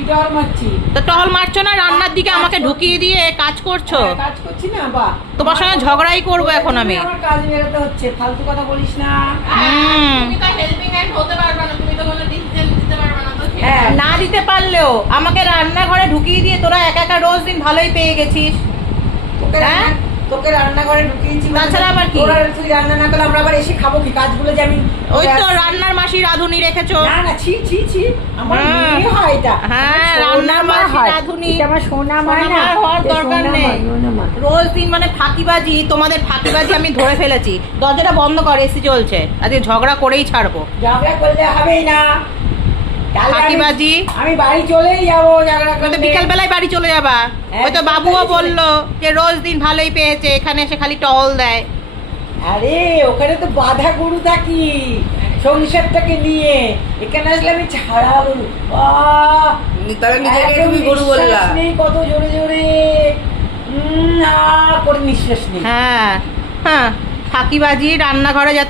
কি টহল মারছি? তো টহল মারছো না, রান্নার দিকে আমাকে ঢুকিয়ে দিয়ে কাজ করছো। কাজ করছি না বা তোমার সঙ্গে ঝগড়াই করবো এখন আমি। আমার কাজ বেরোতে হচ্ছে, ফালতু কথা বলিস না। তুমি তো হেল্পিং হ্যান্ড হতে পারবে না, তুমি তো কোনো ডিসিশন দিতে পারবে না তো। হ্যাঁ, না দিতে পারলেও আমাকে রান্নাঘরে ঢুকিয়ে দিয়ে তোরা একা একা রোজ দিন ভালোই পেয়ে গেছিস। তোকে রান্নাঘরে ঢুকিয়েছি, তাছাড়া আবার কি? তুই রান্না না করলে আমরা আবার এসে খাবো কি? কাজগুলো যে আমি ওই তো রান্নার মাসি রাঁধুনি রেখেছো। না না, ছি ছি ছি, আমার মেয়ে হয় এটা। হ্যাঁ, রান্নার মাসি রাঁধুনি। এটা আমার সোনা মা না, সোনা মা হওয়ার দরকার নেই। রোজ দিন মানে ফাঁকিবাজি, তোমাদের ফাঁকিবাজি আমি ধরে ফেলেছি। দরজাটা বন্ধ কর, এসি চলছে। আজকে ঝগড়া করেই ছাড়বো। ঝগড়া করলে হবেই না, তাহলে ফাঁকিবাজি। আমি বাড়ি চলেই যাবো ঝগড়া তুমি তো করতে। বিকাল বেলায় বাড়ি চলে যাবা। ওই তো বাবুও বললো যে রোজ দিন ভালোই পেয়েছে, এখানে এসে খালি টহল দেয়। আরে ওখানে তো বাধা গরু থাকি সংসারটাকে নিয়ে, এখানে আসলে আমি ছাড়াবো। তাহলে নিজেকে তুমি গরু বললা। কত জোরে জোরে করে নিঃশ্বাস নেই। হ্যাঁ হ্যাঁ, ফাঁকিবাজি রান্নাঘরে যাতে